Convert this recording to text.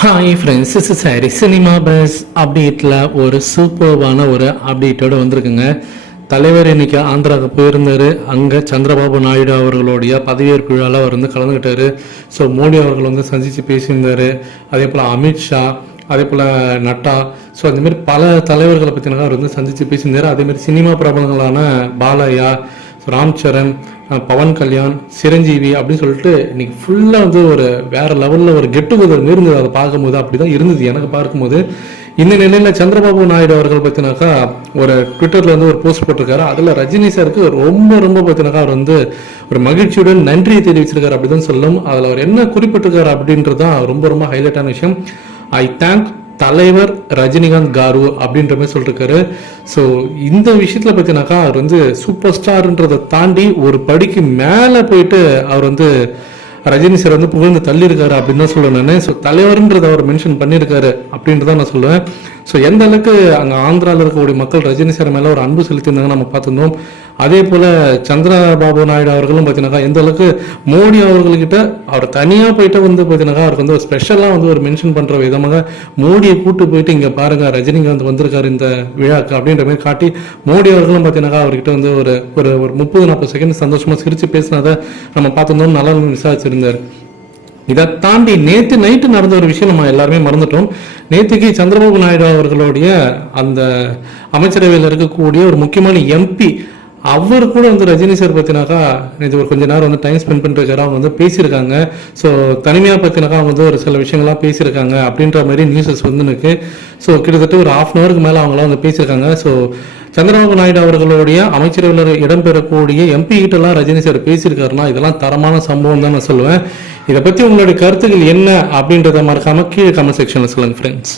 Hi friends is சாரி cinema press அப்டேட்டில் ஒரு சூப்பர்வான ஒரு அப்டேட்டோட வந்திருக்குங்க. தலைவர் இன்னைக்கு ஆந்திராவுக்கு போயிருந்தார். அங்கே சந்திரபாபு நாயுடு அவர்களுடைய பதவியேற்பு விழாவில் அவர் வந்து கலந்துக்கிட்டார் ஸோ மோடி அவர்கள் வந்து சந்தித்து பேசியிருந்தார். அதே போல் அமித்ஷா அதே போல் நட்டா. ஸோ அந்தமாரி பல தலைவர்களை பற்றினாக அவர் வந்து சந்தித்து பேசியிருந்தார். அதேமாதிரி சினிமா பிரபலங்களான பாலையா ராம் சரண் பவன் கல்யாண் சிரஞ்சீவி அப்படின்னு சொல்லிட்டு இன்னைக்கு ஃபுல்லாக வந்து ஒரு வேற லெவலில் ஒரு கெட் டுகெதர் இருந்தது. அதை பார்க்கும்போது அப்படி தான் இருந்தது. எனக்கு பார்க்கும்போது இந்த நிலையில் சந்திரபாபு நாயுடு அவர்கள் பார்த்தினாக்கா ஒரு ட்விட்டரில் வந்து ஒரு போஸ்ட் போட்டிருக்காரு. அதில் ரஜினி சாருக்கு ரொம்ப ரொம்ப பார்த்தினாக்கா அவர் வந்து ஒரு மகிழ்ச்சியுடன் நன்றியை தெரிவிச்சிருக்காரு அப்படி தான் சொல்லும் அதில் அவர் என்ன குறிப்பிட்டிருக்காரு அப்படின்றது தான் ரொம்ப ரொம்ப ஹைலைட்டான விஷயம். ஐ தேங்க் தலைவர் ரஜினிகாந்த் காரு அப்படின்ற மாதிரி சொல்லிருக்காரு. ஸோ இந்த விஷயத்தில் பார்த்தீங்கன்னாக்கா அவர் வந்து சூப்பர் ஸ்டார்ன்றதை தாண்டி ஒரு படிக்கு மேலே போயிட்டு அவர் வந்து ரஜினி சார் வந்து புகழ்ந்து தள்ளியிருக்காரு அப்படின்னு தான் சொல்லுவேன் நான் ஸோ தலைவர்ன்றதை அவர் மென்ஷன் பண்ணியிருக்காரு அப்படின்றத நான் சொல்லுவேன். ஸோ எந்த அளவுக்கு அங்கே ஆந்திராவில் இருக்கக்கூடிய மக்கள் ரஜினி சார் மேலே ஒரு அன்பு செலுத்தியிருந்தாங்க நம்ம பார்த்துருந்தோம். அதே போல் சந்திரபாபு நாயுடு அவர்களும் பார்த்தீங்கன்னாக்கா எந்த அளவுக்கு மோடி அவர்கள்கிட்ட அவர் தனியாக போயிட்டு வந்து பார்த்தீங்கன்னாக்கா அவருக்கு வந்து ஒரு ஸ்பெஷலாக வந்து ஒரு மென்ஷன் பண்ணுற விதமாக மோடியை கூட்டு போயிட்டு இங்கே பாருங்க ரஜினிகாந்த் வந்திருக்காரு இந்த விழாக்கு அப்படின்ற மாதிரி காட்டி மோடி அவர்களும் பார்த்தீங்கன்னாக்கா அவர்கிட்ட வந்து ஒரு ஒரு ஒரு முப்பது நாற்பது செகண்ட் சந்தோஷமாக சிரித்து பேசினதை நம்ம பார்த்துருந்தோம். நல்லா விசாரிச்சிருந்தார். இதை தாண்டி நேத்து நைட்டு நடந்த ஒரு விஷயம் நம்ம எல்லாருமே மறந்துட்டோம். நேத்துக்கு சந்திரபாபு நாயுடு அவர்களுடைய அந்த அமைச்சரவையில் இருக்கக்கூடிய ஒரு முக்கியமான எம்பி அவர் கூட வந்து ரஜினி சார் பார்த்தினாக்கா இது ஒரு கொஞ்ச நேரம் வந்து டைம் ஸ்பெண்ட் பண்ணிருக்காரு அவங்க வந்து பேசியிருக்காங்க. ஸோ தனிமையாக பார்த்தினாக்கா அவங்க வந்து ஒரு சில விஷயங்கள்லாம் பேசியிருக்காங்க அப்படின்ற மாதிரி நியூஸஸ் வந்து எனக்கு ஸோ கிட்டத்தட்ட ஒரு ஹாஃப் அன் அவருக்கு மேலே அவங்களாம் வந்து பேசியிருக்காங்க. ஸோ சந்திரபாபு நாயுடு அவர்களுடைய அமைச்சரவையில் இடம்பெறக்கூடிய எம்பி கிட்டலாம் ரஜினி சார் பேசியிருக்காருன்னா இதெல்லாம் தரமான சம்பவம் தான் நான் சொல்லுவேன். இதை பற்றி உங்களுடைய கருத்துக்கள் என்ன அப்படின்றத மறக்காமல் கீழே கமெண்ட் செக்ஷனில் சொல்லுங்கள் ஃப்ரெண்ட்ஸ்